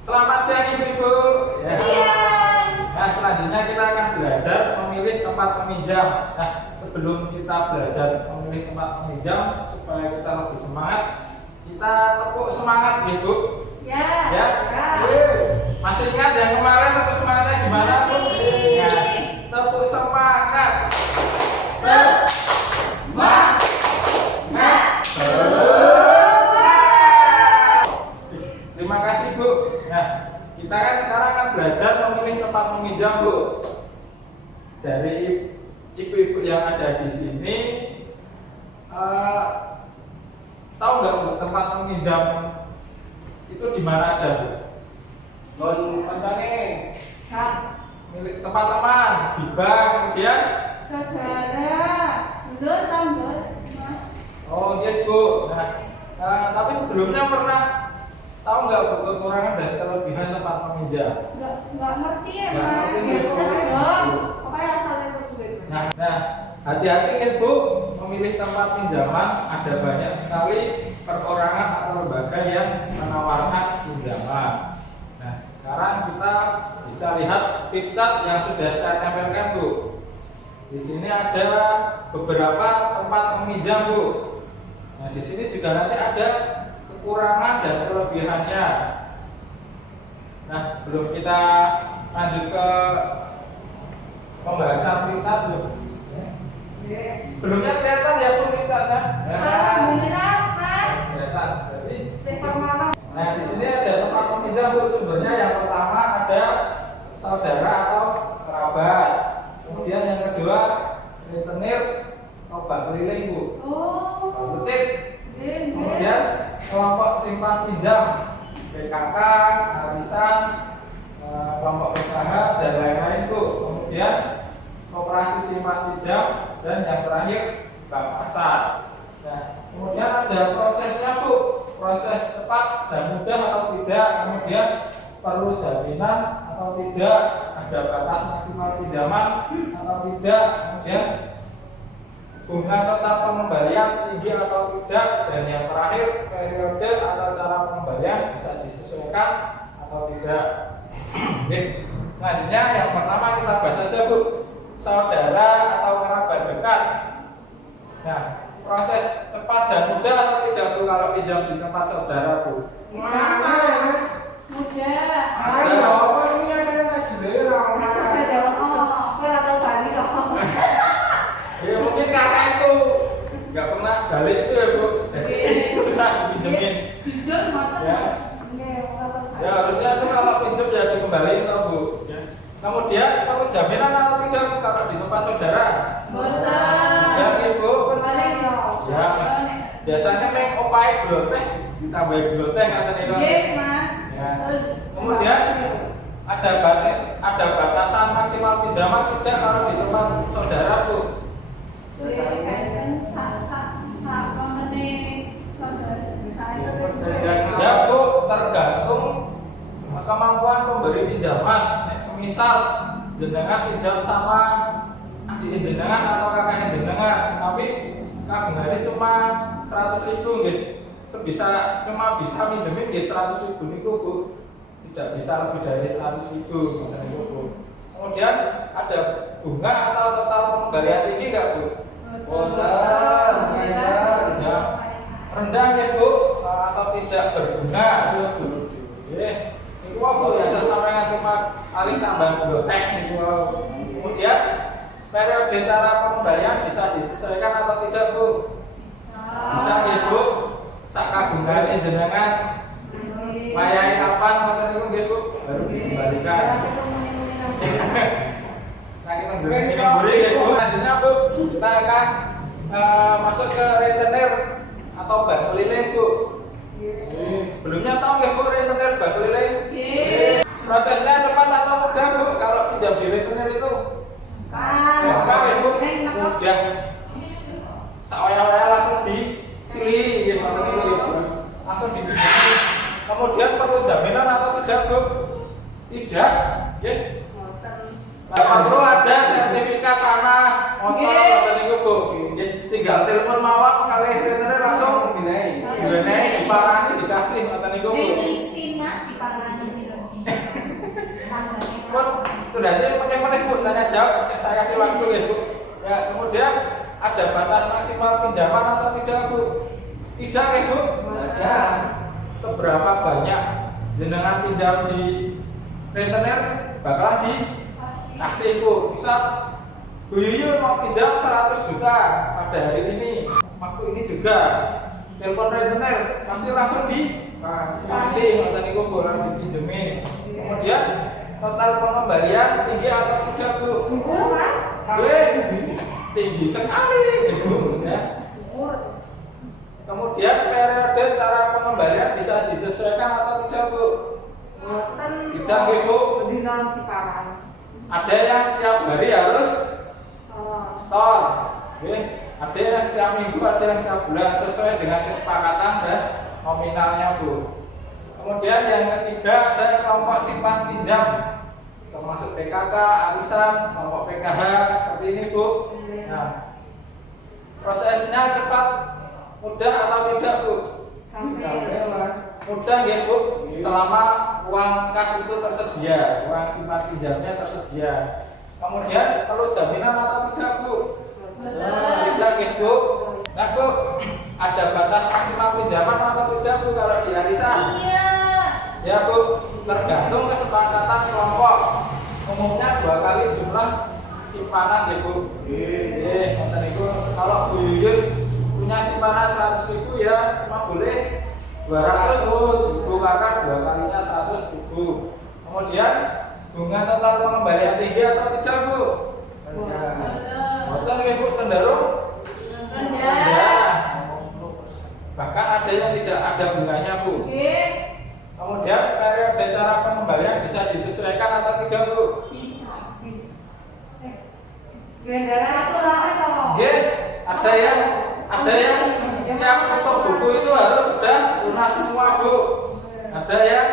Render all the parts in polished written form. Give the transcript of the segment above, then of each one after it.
Selamat siang Ibu-ibu. Ya. Siang. Nah, selanjutnya kita akan belajar memilih tempat meminjam. Nah, sebelum kita belajar memilih tempat meminjam supaya kita lebih semangat, kita tepuk semangat Ibu. Ya. Ya. Masih ingat yang kemarin tepuk semangatnya gimana Bu? Masih. Ya. Tepuk semangat. Semangat. Terima kasih Bu. Nah, kita kan sekarang akan belajar memilih tempat meminjam Bu. Dari ibu-ibu yang ada di sini, tahu nggak Bu tempat meminjam itu di mana aja Bu? Contohnya milik tempat teman, di bank, kemudian Saudara. Mundur, tambah, Mas. oh iya Bu. Nah, tapi sebelumnya pernah tahu nggak Bu kekurangan dan kelebihan tempat meminjam? Nggak ngerti ya, Nggak Mas. ngerti, ya, Bu. Terus dong. Pokoknya asal itu gue. Nah, hati-hati ya Bu, memilih tempat pinjaman ada banyak sekali perorangan atau lembaga yang menawarkan pinjaman. Nah, sekarang kita bisa lihat picture yang sudah saya tempelkan Bu. Di sini ada beberapa tempat meminjam Bu. Nah, di sini juga nanti ada kekurangan dan kelebihannya. Nah, sebelum kita lanjut ke pembahasan picture Bu. Sebelumnya kelihatan ya Bu picture-nya? Alhamdulillah, Mas. Kelihatan. Jadi Sama. nah, di sini ada tempat meminjam Bu. Sumbernya yang pertama ada saudara atau kerabat. Kemudian yang kedua rentenir atau bank keliling Bu. Oh. Becik. Kemudian kelompok simpan pinjam, PKK, arisan, kelompok PKH dan lain-lain Bu. Kemudian koperasi simpan pinjam dan yang terakhir bank pasar. Nah, kemudian ada prosesnya Bu. Proses cepat dan mudah atau tidak, kemudian perlu jaminan atau tidak, ada batas maksimal pinjaman atau tidak, kemudian bunga total pengembalian tinggi atau tidak, dan yang terakhir periode atau cara pengembalian bisa disesuaikan atau tidak. Oke, selanjutnya yang pertama kita bahas saja Bu, saudara atau kerabat dekat. Nah, proses cepat dan mudah atau tidak Bu kalau pinjam di tempat saudara Bu? Mudah. Ya mungkin karena itu nggak pernah balik itu ya Bu, jadi susah dipinjemin. Jujur mata. Ya. Ya harusnya itu kalau pinjam ya dikembaliin toh Bu. Ya. Kemudian perlu jaminan atau tidak Bu kalau di tempat saudara? Betul. Ya Ibu. Balik. Ya Mas. Biasanya main opai gloteh ditambahin gloteh kata nih. Oke, Mas. Ya. Kemudian ada batasan maksimal pinjaman tidak kalau di tempat saudara Bu? Ya Bu, tergantung kemampuan pemberi pinjaman. Semisal jenengan pinjam sama adik jenengan atau kakaknya jenengan, tapi kagungannya cuma 100.000 gitu. Cuma bisa minjemin 100.000 niku Bu. Tidak bisa lebih dari 100.000 Bu. Kemudian ada bunga atau total pengembalian tinggi enggak Bu? Rendah ya Bu, atau tidak berbunga. Itu Bu biasa sampai cuma kali tambahan gloteh itu. Kemudian periode cara pengembalian bisa disesuaikan atau tidak Bu? Bisa ya Bu. Sak kagungan jenengan wayahe kapan ngoten niku nggih Bu baru dikembalikan. Nah, kita beri ya Bu. Selanjutnya Bu, kita akan masuk ke rentenir atau bank keliling Bu. Sebelumnya tahu nggak Bu rentenir bank keliling? Prosesnya cepat atau mudah Bu kalau pinjam di rentenir itu? Gampang ya Bu. Mudah. Sawaya-waya langsung disilih gitu Bu. Langsung dipinjam. Kemudian perlu jaminan atau tidak Bu? Tidak. Ya. Perlu ada sertifikat tanah motor atau niku Bu. Tinggal telepon mawon kali rentenir langsung dinehi, diparani dikasih ngoten niku Bu. Izin Mas diparani. pun sudah aja pakai Bu, tanya jawab, saya kasih waktu ya Bu. Ya, kemudian ada batas maksimal pinjaman atau tidak Bu? Tidak ya Bu? Ada. Seberapa banyak jenengan pinjam di rentenir bakalan dikasih Bu. Misal Bu Yuyu mau pinjam 100 juta pada hari ini, waktu ini juga telepon rentenir pasti langsung dikasih, ngoten niku Bu, langsung dipinjemin. Kemudian total pengembalian tinggi atau tidak Bu? Mas. Tinggi sekali Bu ya. Kemudian periode cara pengembalian bisa disesuaikan atau tidak Bu? Tidak ya Bu. Ada yang setiap hari harus store. Ada yang setiap minggu, ada yang setiap bulan sesuai dengan kesepakatan dan nominalnya Bu. Kemudian yang ketiga ada kelompok simpan pinjam, termasuk PKK, arisan, kelompok PKH seperti ini Bu. Nah, prosesnya cepat, mudah atau tidak Bu? Mudah ya Bu, selama uang kas itu tersedia, uang simpan pinjamnya tersedia. Kemudian perlu jaminan atau tidak Bu? Tidak ya Bu. Nah Bu, ada batas maksimal pinjaman atau tidak Bu kalau di arisan? Iya. Ya Bu, tergantung kesepakatan kelompok. Umumnya 2 kali jumlah simpanan ya Bu. Ngoten niku. Kalau Bu Yuyun punya simpanan 100.000 ya cuma boleh 200 Bu, karena 2 kalinya 100.000. Kemudian bunga total pengembalian tinggi atau tidak Bu? Ngoten nggih Bu, cenderung rendah. Bahkan ada yang tidak ada bunganya Bu. Kemudian periode cara pengembalian bisa disesuaikan atau tidak Bu? Bisa. Ada yang setiap tutup buku itu harus sudah lunas semua Bu. Ada yang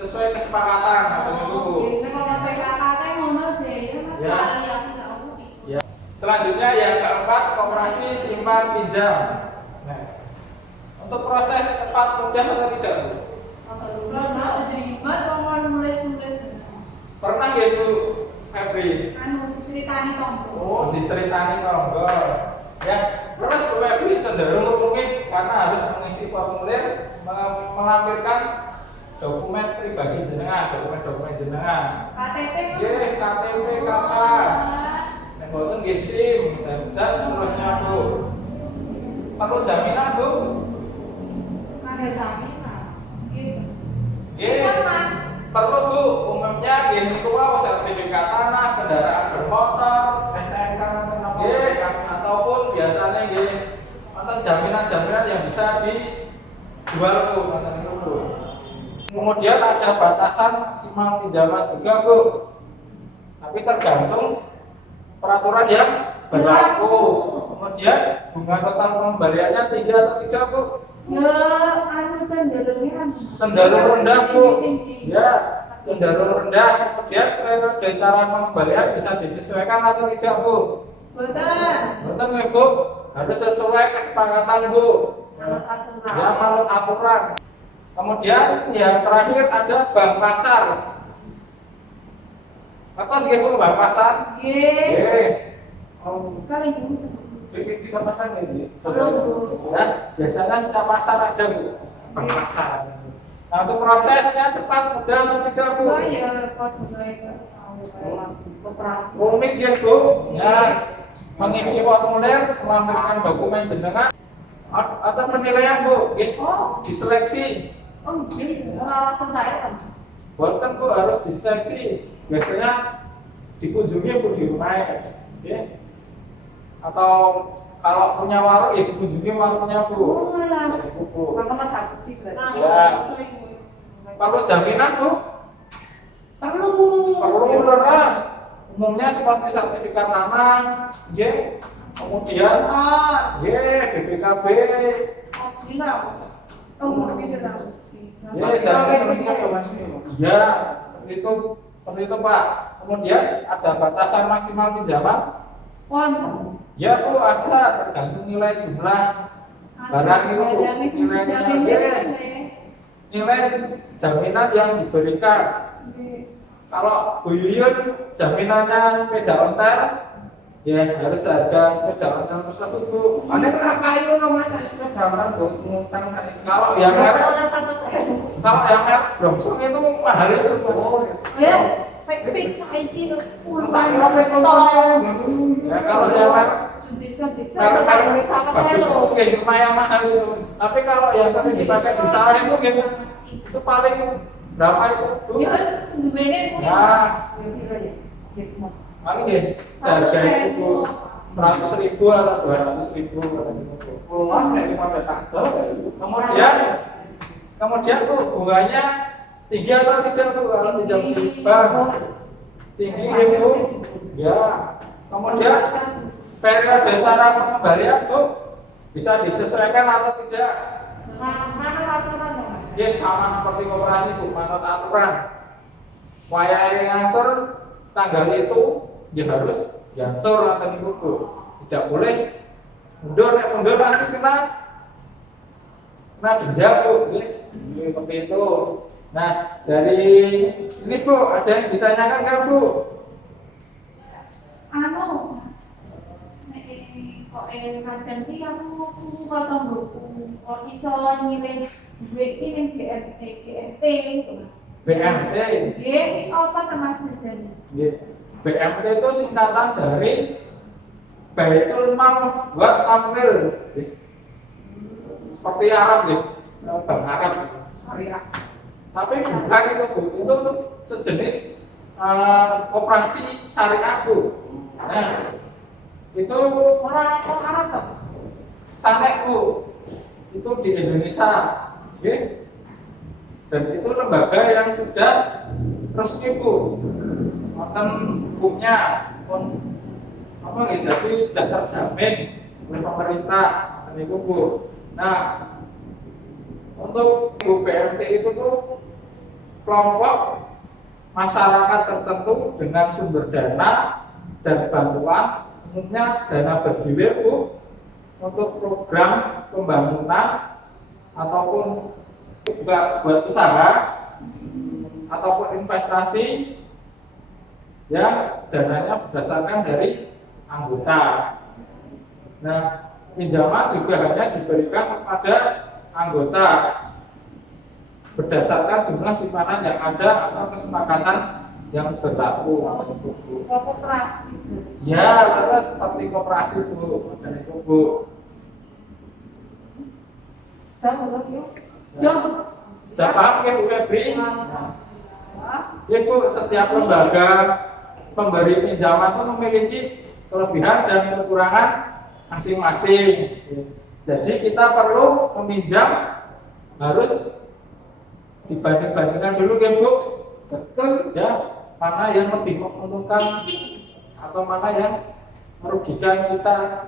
sesuai kesepakatan atau itu Bu. Ya. Selanjutnya yang keempat, koperasi simpan pinjam. Nah, untuk proses tepat mudah atau tidak Bu? Pernah ya Bu Febri? Diceritani tonggo. Ya, terus Bu Febri cenderung rumit karena harus mengisi formulir, melampirkan dokumen pribadi jenengan, dokumen jenengan. KTP, KK. Nek boten nggih SIM dan seterusnya Bu. Perlu jaminan Bu? Perlu Bu, umumnya nggih niku wae sertifikat tanah, kendaraan bermotor, STNK ataupun biasanya nggih wonten jaminan-jaminan yang bisa dijual Bu, ngoten niku Bu. Kemudian ada batasan maksimal pinjaman juga Bu. Tapi tergantung peraturan yang berlaku. Kemudian bunga total pengembaliannya tinggi atau tidak Bu? Cenderung rendah Bu. Ya, cenderung rendah. Kemudian periode cara pengembalian bisa disesuaikan atau tidak Bu? Betul ya Bu. Harus sesuai kesepakatan Bu. Ya, menurut aturan. Kemudian yang terakhir ada bank pasar. Atas nggih Bu bank pasar? Nggih. Di pasar nggih. Ya, biasanya setiap pasar ada Bu, bank pasar. Nah, untuk prosesnya cepat mudah atau tidak Bu? Rumit ya Bu. Ya, mengisi formulir, melampirkan dokumen jenengan atas penilaian Bu. Diseleksi. Boten Bu harus diseleksi. Biasanya dikunjungi Bu di rumah. Atau kalau punya warung ya dikunjungi warungnya Bu. Ya. Perlu jaminan Bu? Perlu leras. Umumnya seperti sertifikat tanah, kemudian BPKB, dan seterusnya. Ya, seperti itu Pak. Kemudian ada batasan maksimal pinjaman. Ya Bu, ada, tergantung nilai jumlah barang itu Bu. Nilai jaminan yang diberikan. Kalau Bu Yuyun jaminannya sepeda ontel, ya harus harga sepeda ontel tersebut Bu. Ane kenapa itu namanya sepeda ontel buat ngutang tadi? Kalau yang merek, kalau yang merek Brompton itu mahal itu Mas. Ya, pik saiki Tak puluhan kira pek ton. Ya kalau yang merek Suntik-suntik. bagus mungkin lumayan mahal itu. Tapi kalau yang sering dipakai di sawah itu mungkin itu paling berapa itu Bu? Ya wis duwene kuwi. Ya, paling ya seharga itu Bu 100.000 atau 200.000. Luas nek pada takdo. Kemudian Bu, bunganya tinggi atau tidak Bu kalau pinjam di bank? Tinggi ya Bu. Ya. Kemudian periode cara pengembalian Bu bisa disesuaikan atau tidak? Mana aturannya? Ya sama seperti koperasi Bu, manut aturan. Wayahe ngangsur tanggal itu dia harus diangsur nanti Bu. Tidak boleh mundur nanti kena denda Bu. Seperti itu. Nah, dari ini Bu, ada yang ditanyakan nggak Bu? Anu, kok kadang ki aku potong buku, kok iso ngirim duit ini GMT. BMT. Nggih, apa teman sejen? BMT itu singkatan dari Baitul Mal buat Amil. Seperti Arab ya, Bang Arab. Syariah. Tapi bukan itu Bu, itu sejenis koperasi syariah Bu. Nah, itu Orang Arab toh? sanes Bu, itu di Indonesia, oke? Dan itu lembaga yang sudah resmi Bu, wonten hukumnya, apa nggih, jadi sudah terjamin oleh pemerintah, dan itu Bu. Nah, untuk BMT itu tuh kelompok masyarakat tertentu dengan sumber dana dan bantuan, umumnya dana bergilir Bu, untuk program pembangunan ataupun juga buat usaha ataupun investasi yang dananya berdasarkan dari anggota. Nah, pinjaman juga hanya diberikan kepada anggota berdasarkan jumlah simpanan yang ada atau kesepakatan yang berlaku. Koperasi. Ya, terus seperti koperasi Bu, dan itu Bu. Sudah paham ya Bu Febri? Ya Bu, setiap lembaga pemberi pinjaman itu memiliki kelebihan dan kekurangan masing-masing. Jadi kita perlu meminjam harus dibanding-bandingkan dulu ya Bu. Betul ya, mana yang lebih menguntungkan atau mana yang merugikan kita.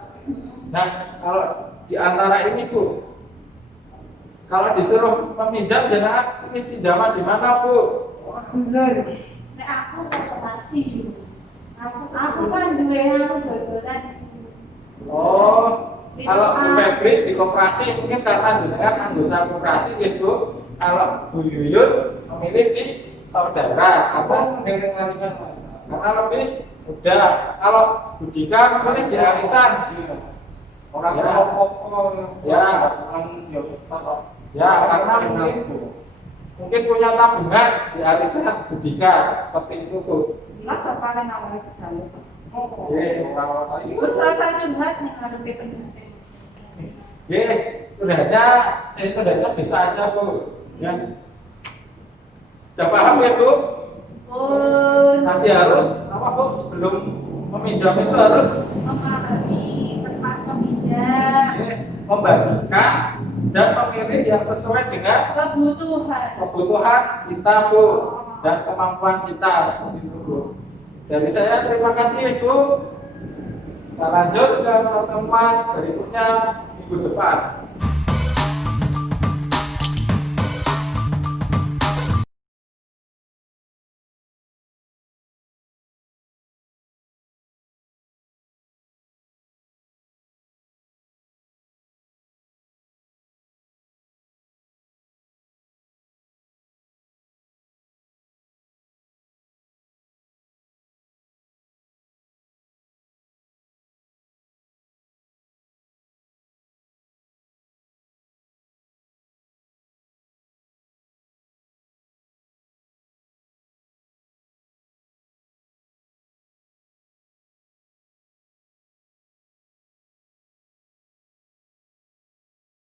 Nah, kalau di antara ini Bu, kalau disuruh meminjam jangan ini pinjaman di mana Bu? Bener. Nek aku koperasi. Aku kan duwe anu dodolan. Oh, kalau Bu Febri di koperasi mungkin karena jenengan anggota koperasi gitu. Kalau Bu Yuyun memilih di saudara atau memilih arisan, karena lebih mudah. Kalau Bu Dika memilih di arisan. Orang Ya. kelompok Ya. Ya, karena mungkin punya tabungan di arisan Bu Dika, seperti itu Bu. Jelas apa yang namanya kesalahan? Wis rasa curhat ning ngarepe pendengar. Sudahnya, saya sudahnya bisa aja Bu. Ya. Sudah paham ya Bu? Oh, Nanti harus apa Bu? Sebelum meminjam itu harus memahami tempat peminjam, membagikan dan memilih yang sesuai dengan kebutuhan kita Bu dan kemampuan kita, seperti itu Bu. Dari saya terima kasih Ibu. Kita lanjut ke pertemuan berikutnya minggu depan.